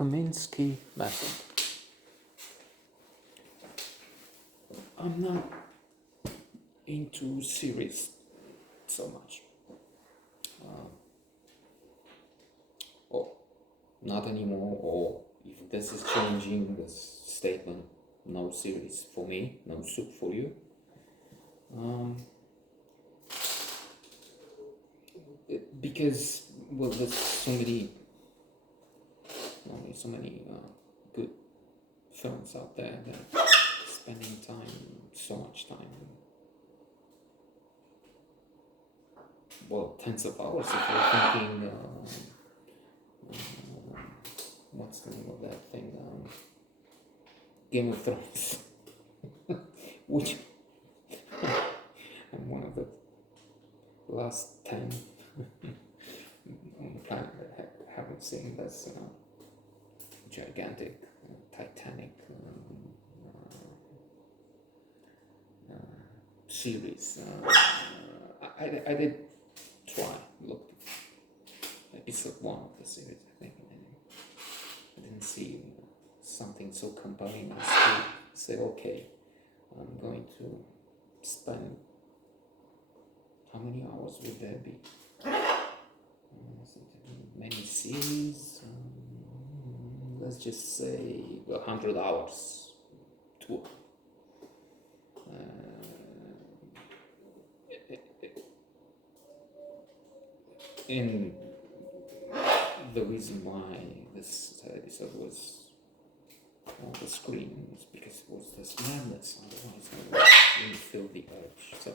Kominsky Method. I'm not into series so much. Or not anymore, or if this is changing, this statement, no series for me, no soup for you. Because, well, there's so many good films out there that spending so much time, well, tens of hours if you're thinking, what's the name of that thing, Game of Thrones, which I'm one of the last 10 on the planet that haven't seen this gigantic, titanic series. I did try, look, episode 1 of the series, I think, and I didn't see something so compelling as to say, okay, I'm going to spend, how many hours would there be? Many series, let's just say 100 hours tour. And the reason why this episode was on the screen is because it was this madness, otherwise I wouldn't feel the urge. So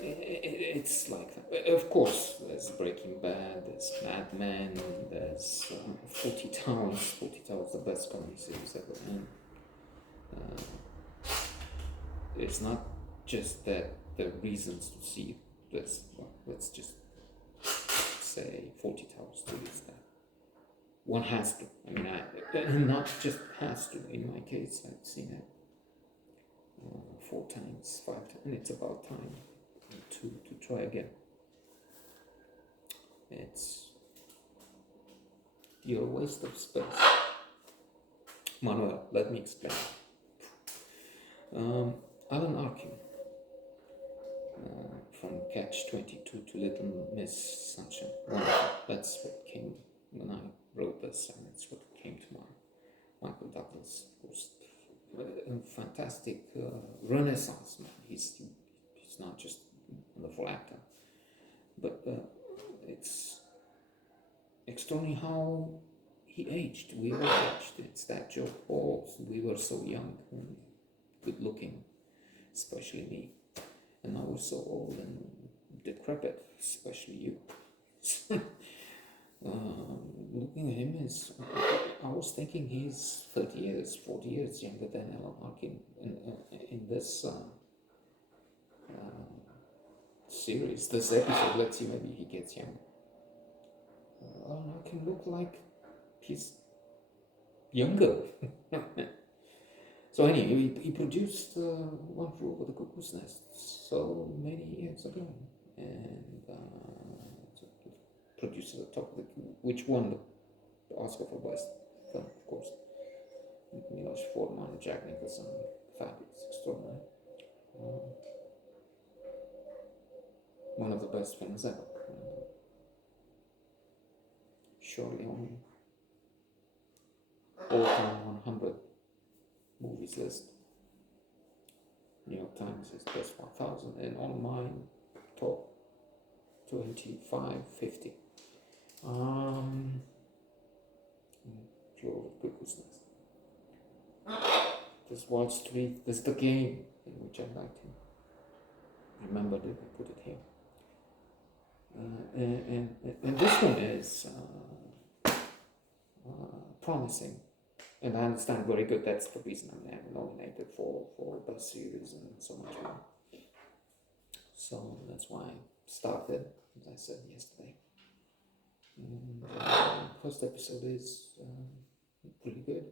it's like that. Of course, there's Breaking Bad, there's Mad Men, there's 40 Towers. 40 Towers, the best comedy series ever. And it's not just that the reasons to see this. Well, let's just say 40 Towers series that one has to. I mean, not just has to. In my case, I've seen it 4 times, 5 times, and it's about time to try again. You're a waste of space. Manuel, let me explain. Alan Arkin, from Catch-22 to Little Miss Sunshine. That's what came when I wrote this, and it's what came to mind. Michael Douglas, of course, a fantastic Renaissance man. He's not just a wonderful actor, but it's extraordinary how he aged. We all aged. It's that joke. Oh, we were so young and good looking, especially me, and now we're so old and decrepit, especially you. Looking at him I was thinking he's 30 years, 40 years younger than Alan Arkin in this series, this episode. Let's see, maybe he gets younger. Alan Arkin look like he's younger. So anyway, he produced One Flew Over the Cuckoo's Nest so many years ago, and produced at the top of which won the Oscar for Best Film, of course. Milos Forman, Jack Nicholson, fabulous, extraordinary. One of the best films ever. Surely on all-time 100 movies list. New York Times is best 1000, and on mine top 2550. Pure Cuckoo's Nest. This Wall Street, this The Game, in which I liked him. Remember that I put it here. And this one is promising, and I understand very good. That's the reason I'm nominated for Best Series and so much more. So that's why I started, as I said yesterday. First episode is pretty good,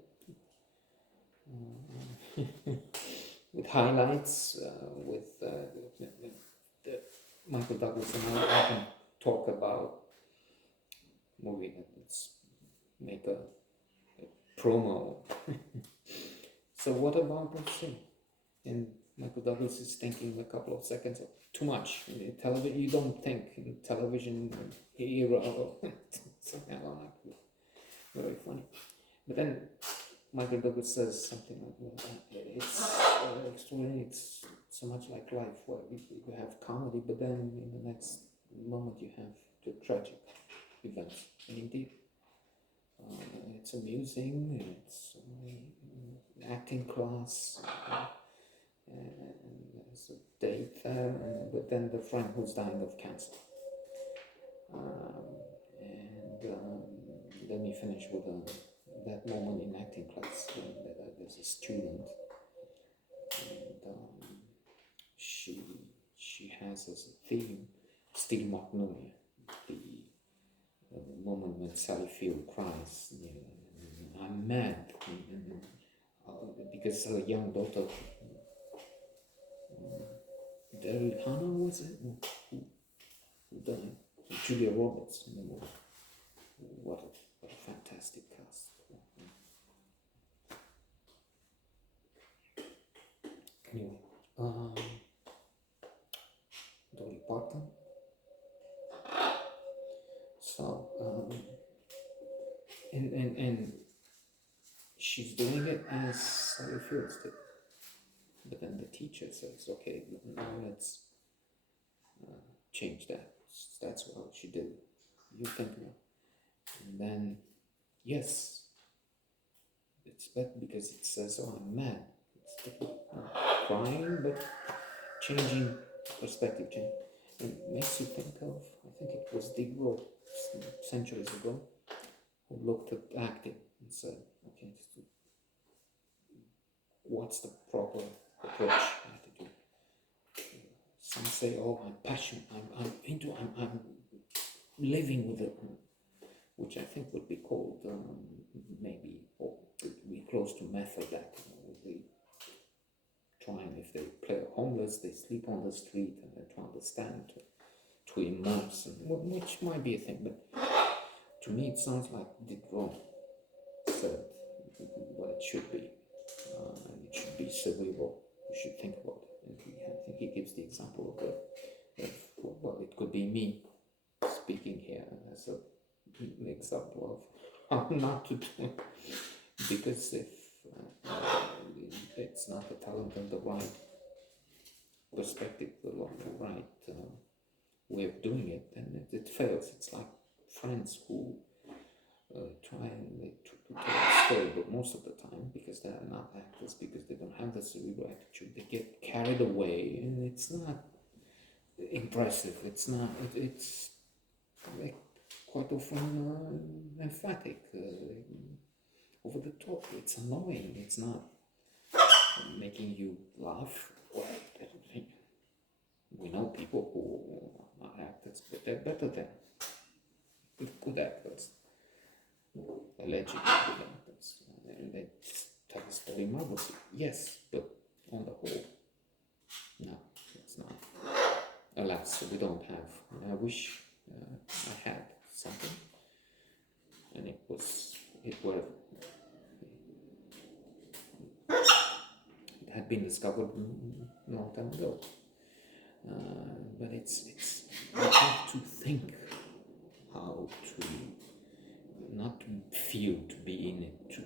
with highlights, with Michael Douglas and I can talk about movie. Let's make a promo. So what about the thing? And Michael Douglas is thinking a couple of seconds, too much. In television, you don't think in television era. Something like very funny. But then Michael Douglas says something like, well, it's extraordinary. It's so much like life, where you have comedy, but then in the next moment you have the tragic events. And indeed, it's amusing. It's acting class. And there's a date there, but then the friend who's dying of cancer. Let me finish with that moment in acting class when there's a student, and she has as a theme Steel Magnolia, the moment when Sally Field cries, I'm mad, because her young daughter, Daryl Hannah, was it? Who died? Julia Roberts in the movie. What a fantastic cast. Anyway, Dolly Parton. So, and she's doing it as Sally Fields did. But then the teacher says, okay, now let's change that. That's what she did. You think now. And then, yes, it's better because it says, oh, I'm mad. It's crying, but changing perspective. It makes you think of, I think it was Diderot centuries ago, who looked at acting and said, okay, what's the proper approach attitude? Some say, oh, I'm passionate, I'm living with it, which I think would be called maybe, or would be close to method acting. They try, and if they play homeless, they sleep on the street and they try to understand, to immerse, which might be a thing, but to me it sounds like Diderot said what it should be. It should be cerebral. You should think about it. And I think he gives the example of well, it could be me speaking here as an example of how not to do it. Because if it's not the talent and the right perspective, the right way of doing it, then it fails. It's like friends who try and they tell a story, but most of the time, because they are not actors, because they don't have the cerebral attitude, they get carried away, and it's not impressive. It's not. It's like quite often emphatic, over the top. It's annoying. It's not making you laugh. Well, we know people who are actors, but they're better than good actors. Allegedly good actors. And they tell a story marvelously. Yes, but on the whole, no, it's not. Alas, we don't have. I wish I had something, and it had been discovered a long time ago. But it's you have to think how to, not to feel, to be in it, to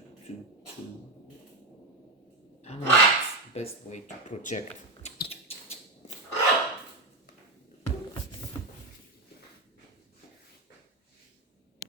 analyze the best way to project